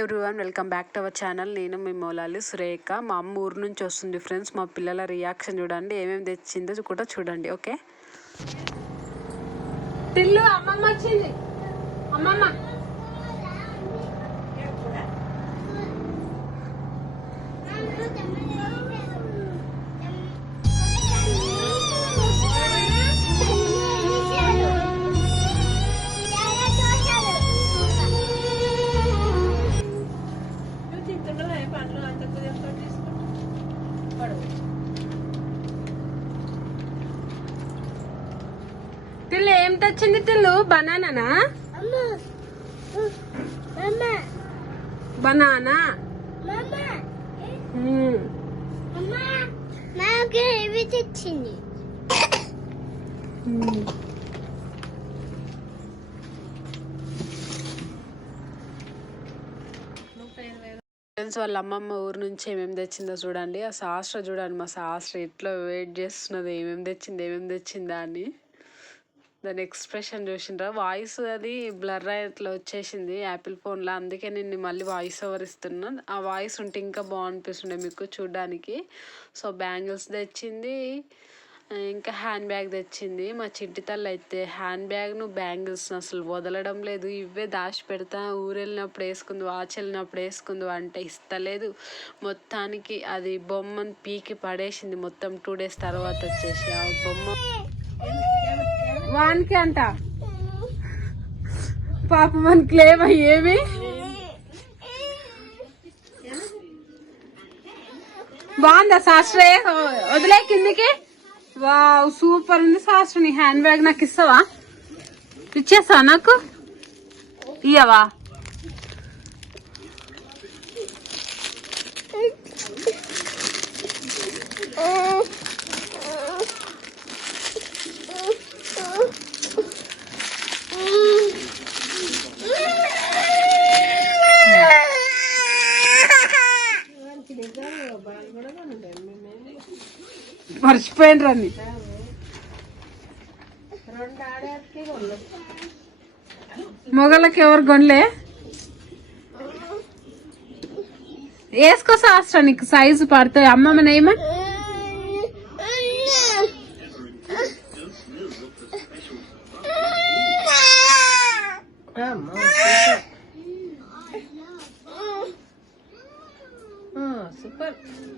Everyone, welcome back to our channel. నేను మీ మౌలాలి సురేఖ. మా అమ్మ ఊరు నుంచి వస్తుంది ఫ్రెండ్స్. మా పిల్లల రియాక్షన్ చూడండి, ఏమేమి తెచ్చిందో కూడా చూడండి. ఓకే, తిల్లు అమ్మమ్మ వచ్చింది. అమ్మమ్మ తిల్లు ఏం తెచ్చింది? Tillu banana, banana. ఏవి తెచ్చింది? ఫ్రెండ్స్, వాళ్ళ అమ్మమ్మ ఊరు నుంచి ఏమేమి తెచ్చిందో చూడండి. ఆ శాస్త్ర చూడండి, మా శాస్త్ర ఎట్లా వెయిట్ చేస్తున్నది ఏమేమి తెచ్చిందా అని. దాని ఎక్స్ప్రెషన్ చూసిండ్రా? వాయిస్ అది బ్లర్ ఇట్లా వచ్చేసింది యాపిల్ ఫోన్లో, అందుకే నేను మళ్ళీ వాయిస్ ఓవర్ ఇస్తున్నా. ఆ వాయిస్ ఉంటే ఇంకా బాగనిపిస్తుండే మీకు చూడడానికి. సో బ్యాంగిల్స్ తెచ్చింది, ఇంకా హ్యాండ్ బ్యాగ్ తెచ్చింది. మా చిట్టి తల్లి అయితే హ్యాండ్ బ్యాగ్ను బ్యాంగిల్స్ను అసలు వదలడం లేదు. ఇవే దాచి పెడతా, ఊరు వెళ్ళినప్పుడు వేసుకుందు, వాచ్ వెళ్ళినప్పుడు వేసుకుందు అంటే ఇస్తలేదు. మొత్తానికి అది బొమ్మను పీకి పడేసింది మొత్తం. 2 days తర్వాత వచ్చేసి ఆ బొమ్మ వానికి అంట పాప మనకి లేవా ఏమి. బాగుందా శాస్త్రే? వదిలే కిందికి. వావ్, సూపర్ ఉంది శాస్త్ర. నీ హ్యాండ్ బ్యాగ్ నాకు ఇస్తావా? ఇచ్చేస్తావా? నాకు ఇయ్యవా? మర్చిపోయిన రండి. మొగలకి ఎవరు కొనలే? వేసుకో శాస్త్ర, నీకు సైజు పడుతుంది. అమ్మమ్మని ఏమా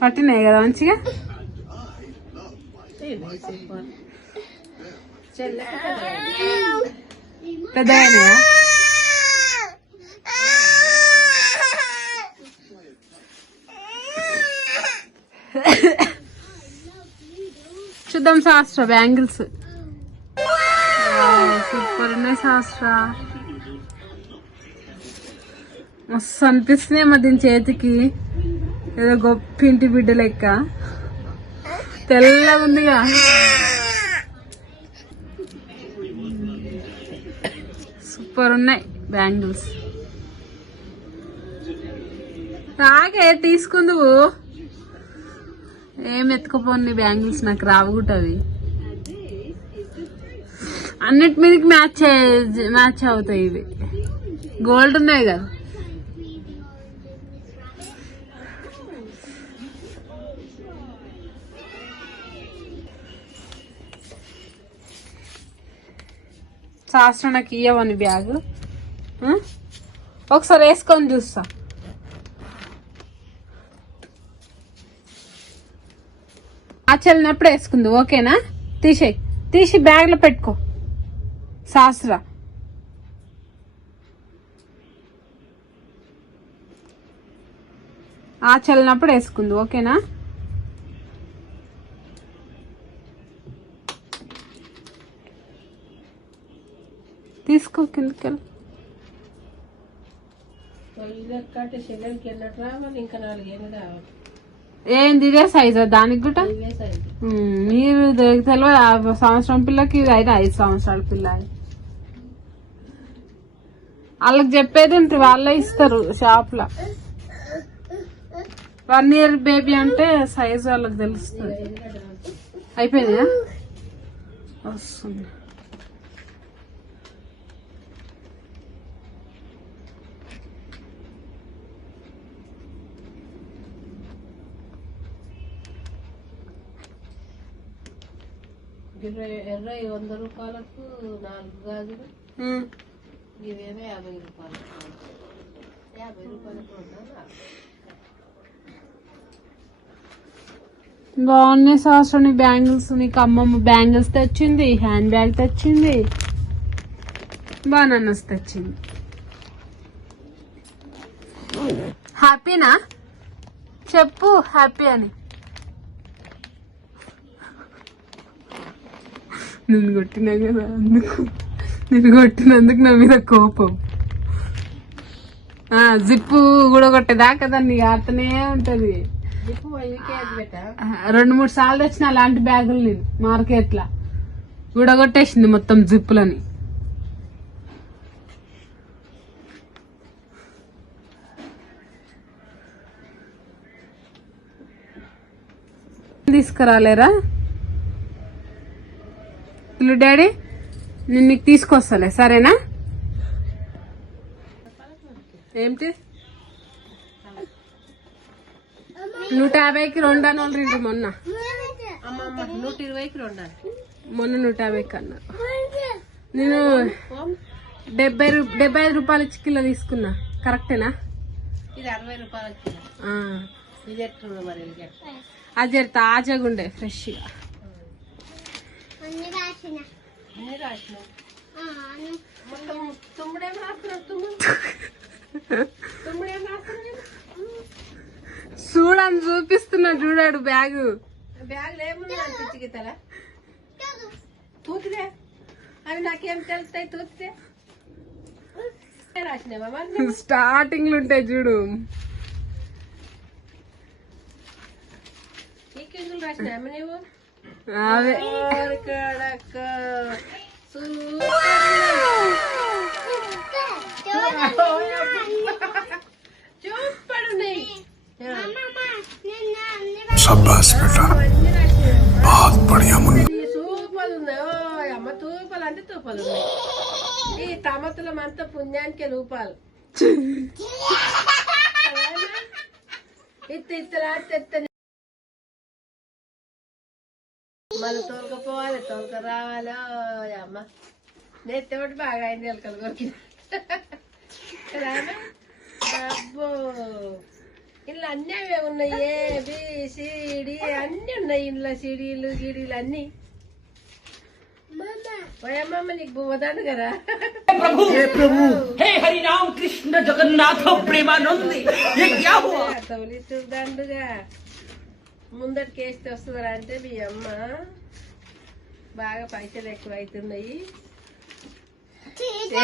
పట్టినాయి కదా మంచిగా. పెద్దగా చూద్దాం శాస్త్ర. బ్యాంగిల్స్ సూపర్ ఉన్నాయి శాస్త్ర. మస్తు అనిపిస్తున్నాయి మా దీని చేతికి. ఏదో గొప్ప ఇంటి బిడ్డ లెక్క తెల్లగా ఉందిగా. సూపర్ ఉన్నాయి బ్యాంగిల్స్. రాగే తీసుకుందువు. ఏం ఎత్తుకుపోండి బ్యాంగిల్స్, నాకు రావుగుంటవి. అన్నిటి మీదకి మ్యాచ్ అవుతాయి. ఇవి గోల్డ్ ఉన్నాయి కదా. శాస్త్ర నాకు ఇయ్యవని బ్యాగ్ ఒకసారి వేసుకొని చూస్తా. చల్లినప్పుడు వేసుకుంది. ఓకేనా? తీసి బ్యాగ్ లో పెట్టుకో శాస్త్ర. చల్లినప్పుడు వేసుకుంది. ఓకేనా? తీసుకో కిందకి. ఏంది ఇదే సైజా దానికి కూడా? మీరు తెలియదు. సంవత్సరం పిల్లకి ఇది అయితే 5 సంవత్సరాల పిల్ల. వాళ్ళకి చెప్పేది ఉంటుంది, వాళ్ళే ఇస్తారు షాప్ లో. 1 year బేబీ అంటే సైజ్ వాళ్ళకి తెలుస్తుంది. అయిపోయిందా? వస్తుంది. ఎర్రయి 100 రూపాయలకు 4 గాజులు, ఇవేమో 50 రూపాయలకు. 50 రూపాయలకు బాగున్నాయి సహస్రాని బ్యాంగిల్స్. నీకు అమ్మమ్మ బ్యాంగిల్స్ తెచ్చింది, హ్యాండ్ బ్యాగ్ తెచ్చింది, బనానాస్ తెచ్చింది. హ్యాపీనా? చెప్పు హ్యాపీ అని. నిన్ను కొట్టినా కదా అందుకు, నిన్ను కొట్టినందుకు నా మీద కోపం. జిప్పు కూడా కొట్టేదాకా దాన్ని ఆడుతూనే ఉంటది. 2-3 సార్లు తెచ్చిన అలాంటి బ్యాగులు నేను మార్కెట్ లా ఊడగొట్టేసింది మొత్తం జిప్పులని. తీసుకురాలేరా ఇల్లు డాడీ? నేను నీకు తీసుకొస్తాలే సరేనా? ఏంటి 150కి 2 అని వాళ్ళు మొన్న. 120కి 2. మొన్న 150కి అన్నారు. నేను 75 రూపాయలు ఇచ్చి కిలో తీసుకున్నా. కరెక్టేనా? ఇది 60 రూపాయలకి. ఇది ఎట్లుంది మరి? అది తాజాగా ఉండే ఫ్రెష్ గా. అన్ని రాసిన మొత్తం తుమ్ముడేం రాస్తున్నావు? తుమ్ముడేం రాస్తున్నావు? చూడని చూపిస్తున్నా చూడాడు బ్యాగ్. బ్యాగులు ఏముంది అనిపించి గీతలా? తూకిదే అవి నాకేం తెలుస్తాయి? తూకితే రాసినావా? స్టార్టింగ్ లో ఉంటాయి చూడు. ఈ కిందులు రాసినావా నువ్వు? అదే చూపడున్నాయి. शाबाश बेटा, बहुत बढ़िया मुन्ना। తూపలు ఉన్నాయి. అమ్మ తూపలు అంటే తూపలు ఉన్నాయి. ఈ టమతులం అంతా పుణ్యానికి రూపాలు. ఇత్తలా మళ్ళీ తోలుకపోవాలి, తోలుక రావాలి. అమ్మ నెత్తోటి బాగా అయింది. ఎలకలు కొరికి అబ్బో ఇలా అన్నీ అవే ఉన్నాయి. ఏబిసిడి అన్ని ఉన్నాయి ఇంట్లో. సిడీలు గిడీలు అన్ని. పోయమ్మమ్మ నీకు బువ్వదాను కదా. తొలిస్తుందండుగా ముందటికి వేస్తే వస్తుందా అంటే మీ అమ్మ బాగా పైసలు ఎక్కువ అవుతున్నాయి.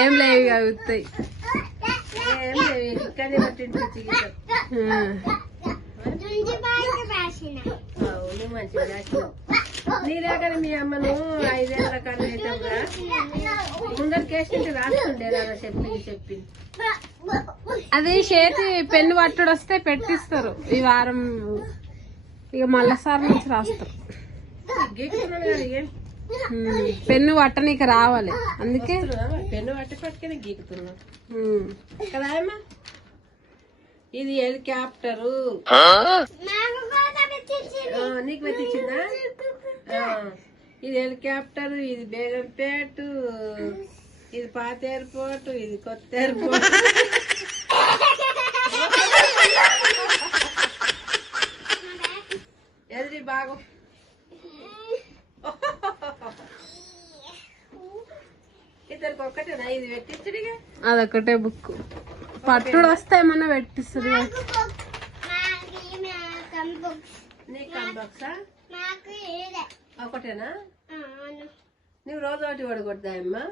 ఏం లేవు అవుతాయి. ఏం లేవు ఇక్కడనే పట్టించి అవును మంచిగా రాసినావు. నీ దగ్గర మీ అమ్మను 5 ఏళ్ళ కన్నా అవుతావుగా. ముందరికి వేస్తుంటే రాస్తుండే కదా చెప్పింది. అది చేతి పెన్ను పట్టుడు వస్తే పెట్టిస్తారు. ఈ వారం ఇక మళ్ళసారి నుంచి రాస్తారు. గీక్కున్నాడు కదా ఏం పెన్ను పట్టనీకి రావాలి. అందుకే పెన్ను పట్టుకొని గీకుతున్నావు కదా అమ్మా. ఇది హెలికాప్టరు నీకు పెట్టించిందా? ఇది హెలికాప్టర్, ఇది బేగంపేట, ఇది పాత ఎయిర్పోర్ట్, ఇది కొత్త ఎయిర్పోర్ట్. ఎదురి బాగు ఇద్దరికి ఒక్కటేనా ఇది పెట్టించడిగా? అదొకటే బుక్. పట్టుడు వస్తే ఏమన్నా పెట్టిస్తారు. నీ కంబాక్సా ఒకటేనా? నువ్వు రోజు ఒకటి పడగొడతా అమ్మా.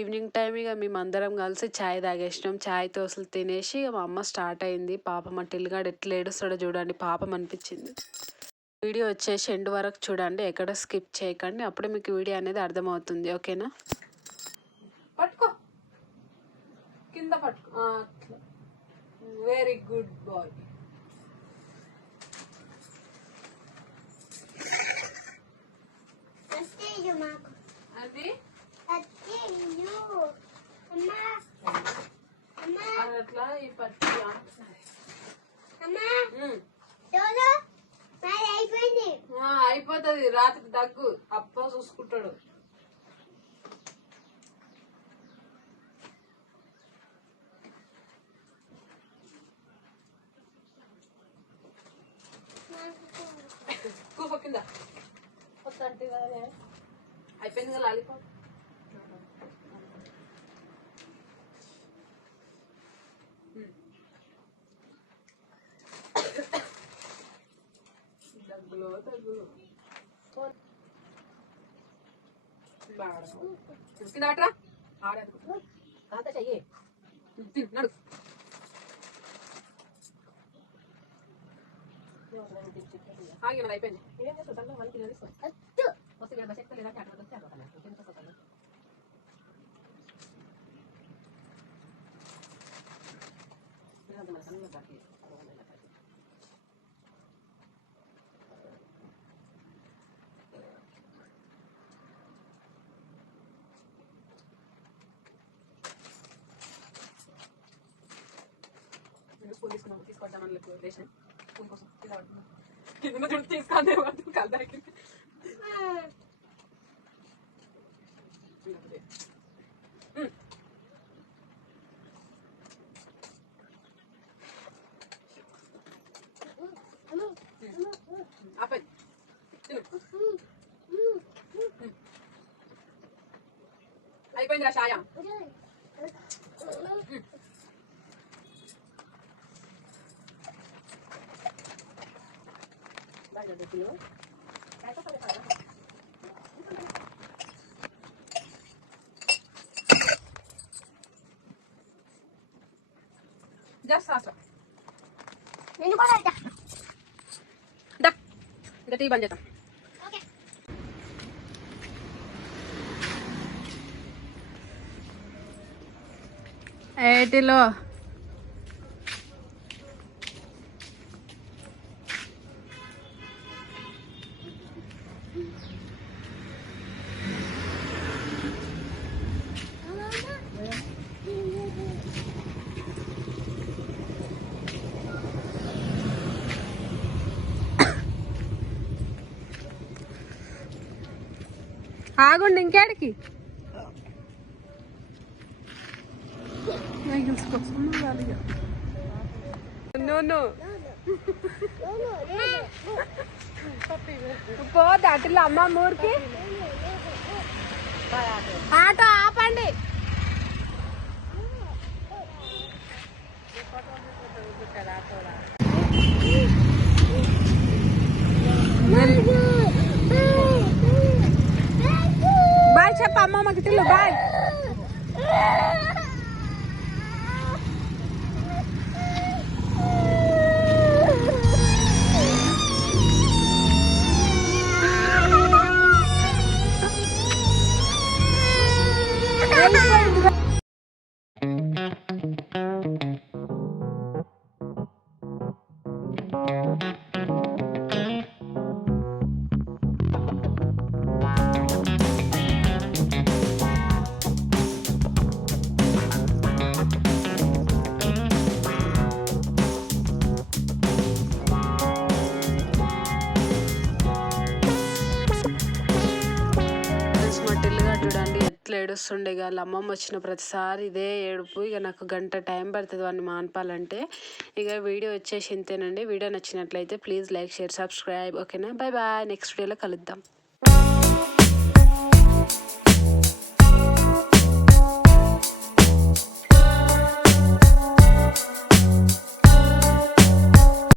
ఈవినింగ్ టైం ఇక మేమందరం కలిసి ఛాయ్ తాగేసినాం. ఛాయ్తో అసలు తినేసి ఇక మా అమ్మ స్టార్ట్ అయింది. పాపం మా టిల్లుగాడు ఎట్లా ఏడుస్తాడో చూడండి, పాపం అనిపించింది. వీడియో వచ్చేసి ఎండ్ వరకు చూడండి, ఎక్కడ స్కిప్ చేయకండి. అప్పుడే మీకు వీడియో అనేది అర్థమవుతుంది. ఓకేనా? పట్టుకో, కింద పట్టుకో. Very good boy. అది ఇట్లా ఈ పచ్చి అమ్మా చూడు మరి అయిపోయింది. అయిపోతుంది రాత్రి దగ్గు అప్ప చూసుకుంటాడు. కింద అయిపోయింది కదా లాలిపాప్. దగ్గులో దగ్గులు కింద పట్టరా ఆడదు కాంత చెయ్యి నడు. ఆగి మరి అయిపోయింది. ఏం చేస్తా మనకి వస్తే బస్ ఎక్కలేదా అక్కడ వస్తే స్కూల్ తీసుకొద్దామని రేషన్ స్కూల్ కోసం కింద చూడు తీసుకుందే కలదాకి అయిపోయిందిరా షాయ. నేను కూడా ఇంకా టీ బంద్ చేద్దాం. ఏటిలో ఆగుండి ఇంకేడికి పోదు అట్లా అమ్మ ఊరికి ఆటో ఆపండి. బాయ్ చెప్ప అమ్మమ్మకి తిల్లు బాయ్. ఏడుస్తుండే ఇక వాళ్ళ అమ్మమ్మ వచ్చిన ప్రతిసారి ఇదే ఏడుపు. ఇక నాకు గంట టైం పడుతుంది వాడిని మాన్పాలంటే. ఇక వీడియో వచ్చేసి ఇంతేనండి. వీడియో నచ్చినట్లయితే ప్లీజ్ లైక్ షేర్ సబ్స్క్రైబ్. ఓకేనా, బాయ్ బాయ్. నెక్స్ట్ వీడియోలో కలుద్దాం.